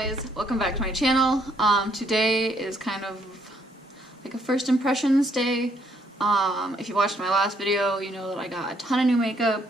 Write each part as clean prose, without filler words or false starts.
guys, welcome back to my channel. Today is kind of like a first impressions day. If you watched my last video, you know that I got a ton of new makeup,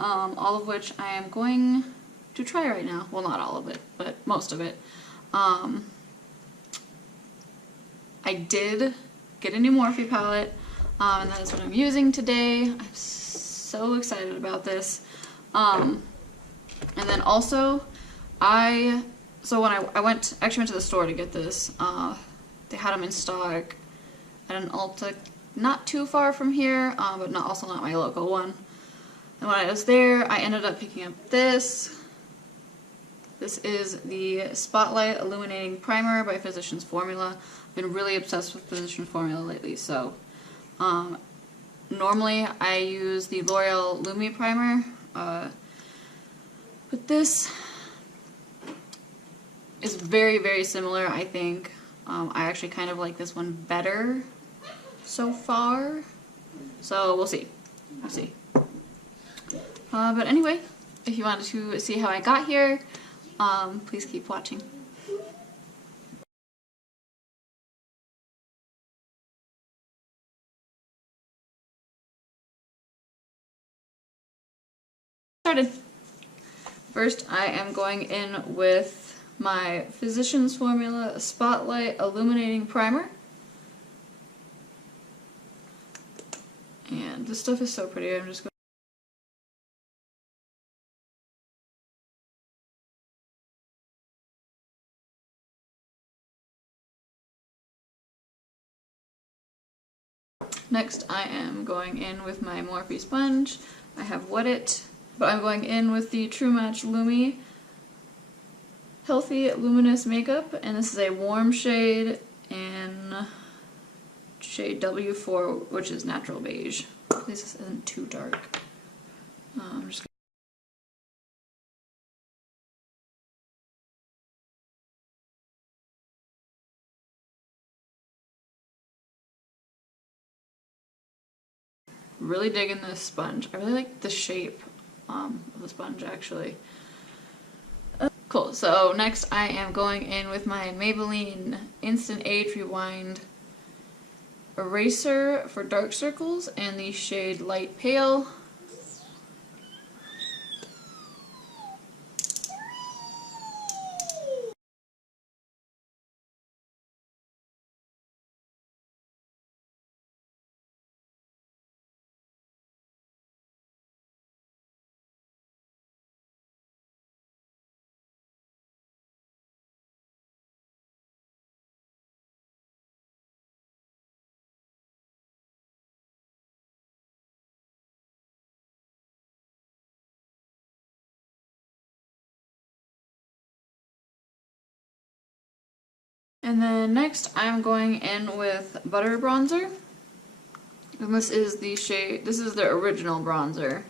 all of which I am going to try right now. Well, not all of it, but most of it. I did get a new Morphe palette, and that is what I'm using today. I'm so excited about this. And then also, so when I actually went to the store to get this, they had them in stock at an Ulta not too far from here, but also not my local one. And when I was there, I ended up picking up this. This is the Spotlight Illuminating Primer by Physicians Formula. I've been really obsessed with Physicians Formula lately, so normally I use the L'Oreal Lumi Primer, but this is very, very similar, I think. I actually kind of like this one better so far, so we'll see. We'll see. But anyway, if you wanted to see how I got here, please keep watching. Started. First, I am going in with my Physicians Formula Spotlight Illuminating Primer. And this stuff is so pretty. I'm just going Next, I am going in with my Morphe sponge. I have wet it, but I'm going in with the True Match Lumi Healthy Luminous Makeup, and this is a warm shade in shade W4, which is natural beige. This isn't too dark. I'm just really digging this sponge. I really like the shape of the sponge, actually. Cool, so next I am going in with my Maybelline Instant Age Rewind Eraser for dark circles in the shade Light Pale. And then next I'm going in with Butter Bronzer. And this is the shade, this is the original bronzer.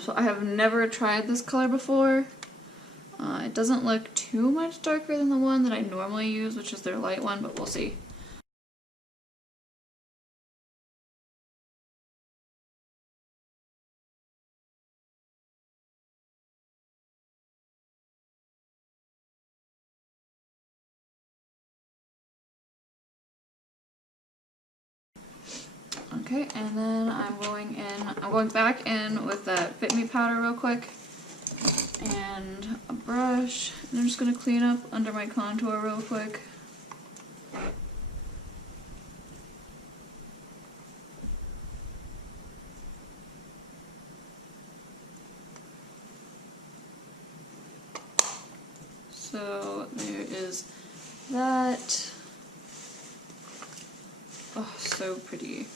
So I have never tried this color before. It doesn't look too much darker than the one that I normally use, which is their light one, but we'll see. Okay, and then I'm going back in with that Fit Me powder real quick, and a brush, and I'm just going to clean up under my contour real quick. So there is that. Oh, so pretty.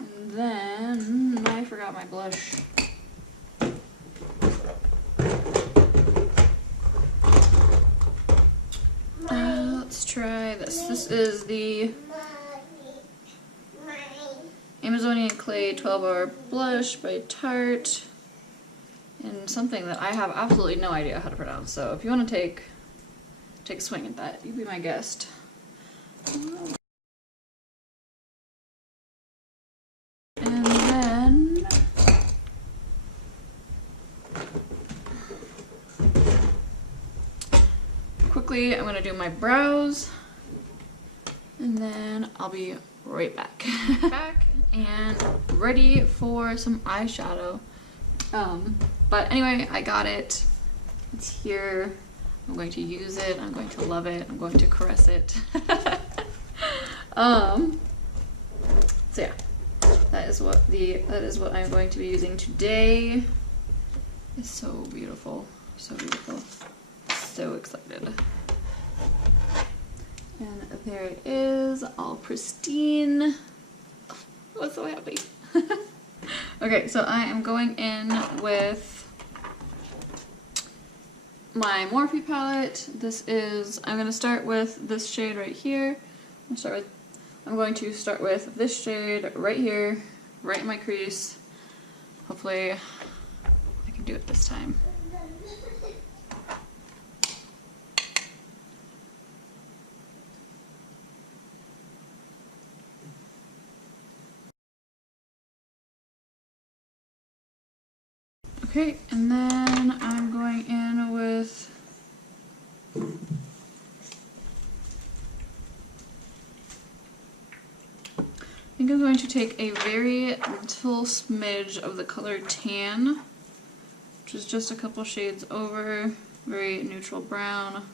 And then I forgot my blush. Let's try this. This is the Amazonian Clay 12-Hour Blush by Tarte. And something that I have absolutely no idea how to pronounce. So if you want to take a swing at that, you be my guest. And then quickly, I'm gonna do my brows, and then I'll be right back. Back and ready for some eyeshadow. But anyway, I got it. It's here. I'm going to use it. I'm going to love it. I'm going to caress it. So yeah, that is what I'm going to be using today. It's so beautiful, so beautiful. So excited. And there it is, all pristine. Oh, I was so happy. Okay, so I am going in with my Morphe palette. I'm going to start with this shade right here. I'm going to start with this shade right here, right in my crease. Hopefully I can do it this time. Okay, and then I'm going in with I think I'm going to take a very little smidge of the color Tan, which is just a couple shades over, very neutral brown.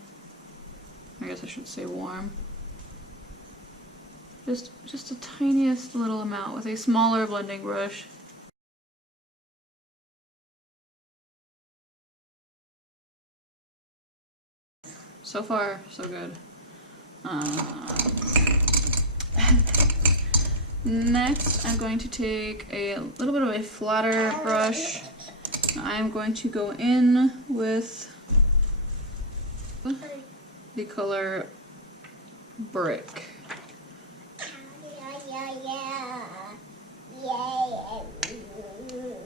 I guess I should say warm. Just a tiniest little amount with a smaller blending brush. So far, so good. Next, I'm going to take a little bit of a flatter brush. I'm going to go in with the color Brick.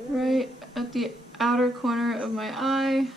Right at the outer corner of my eye.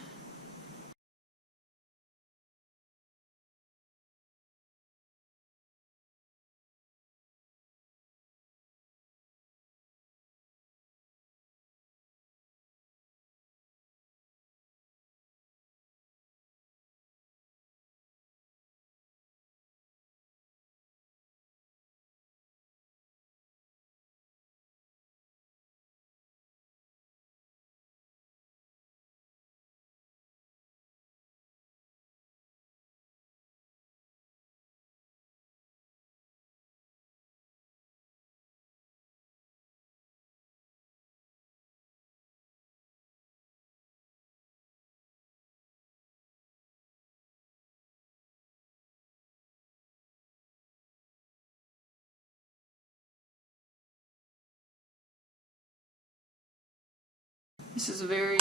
This is very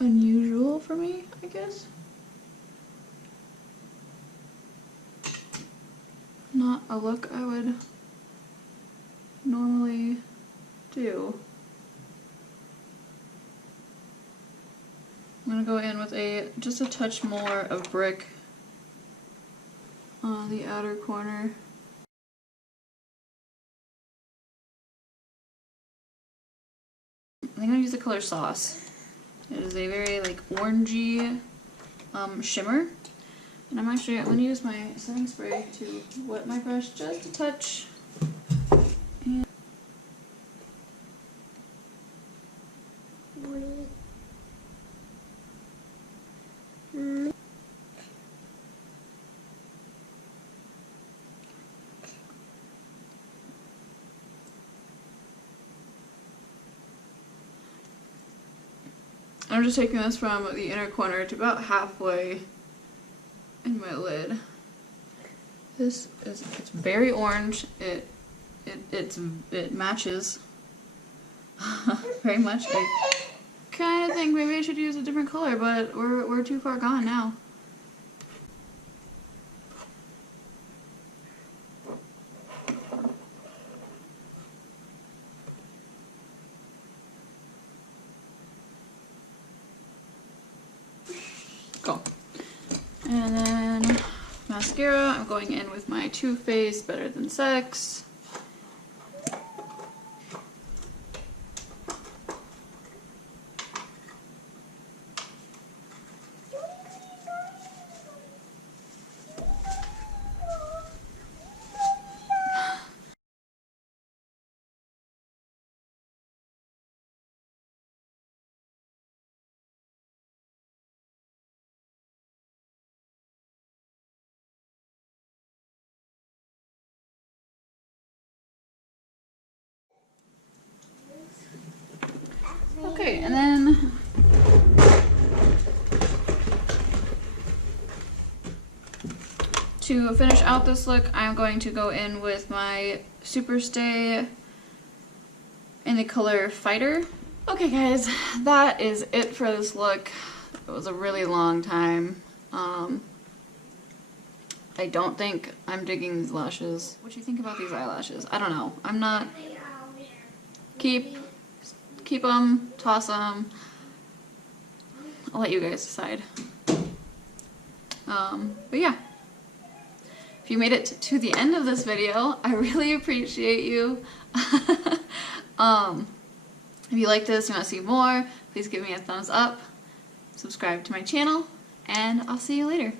unusual for me, I guess. Not a look I would normally do. I'm gonna go in with just a touch more of Brick on the outer corner. I'm gonna use the color Sauce. It is a very like orangey shimmer. And I'm gonna use my setting spray to wet my brush just a touch. And I'm just taking this from the inner corner to about halfway in my lid. It's very orange. It matches very much. I kind of think maybe I should use a different color, but we're too far gone now. And then mascara, I'm going in with my Too Faced Better Than Sex. Okay, and then to finish out this look, I'm going to go in with my Superstay in the color Fighter. Okay guys, that is it for this look. It was a really long time. I don't think I'm digging these lashes. What do you think about these eyelashes? I don't know. I'm not... Keep them, toss them. I'll let you guys decide. But yeah. If you made it to the end of this video, I really appreciate you. If you like this, you want to see more, please give me a thumbs up, subscribe to my channel, and I'll see you later.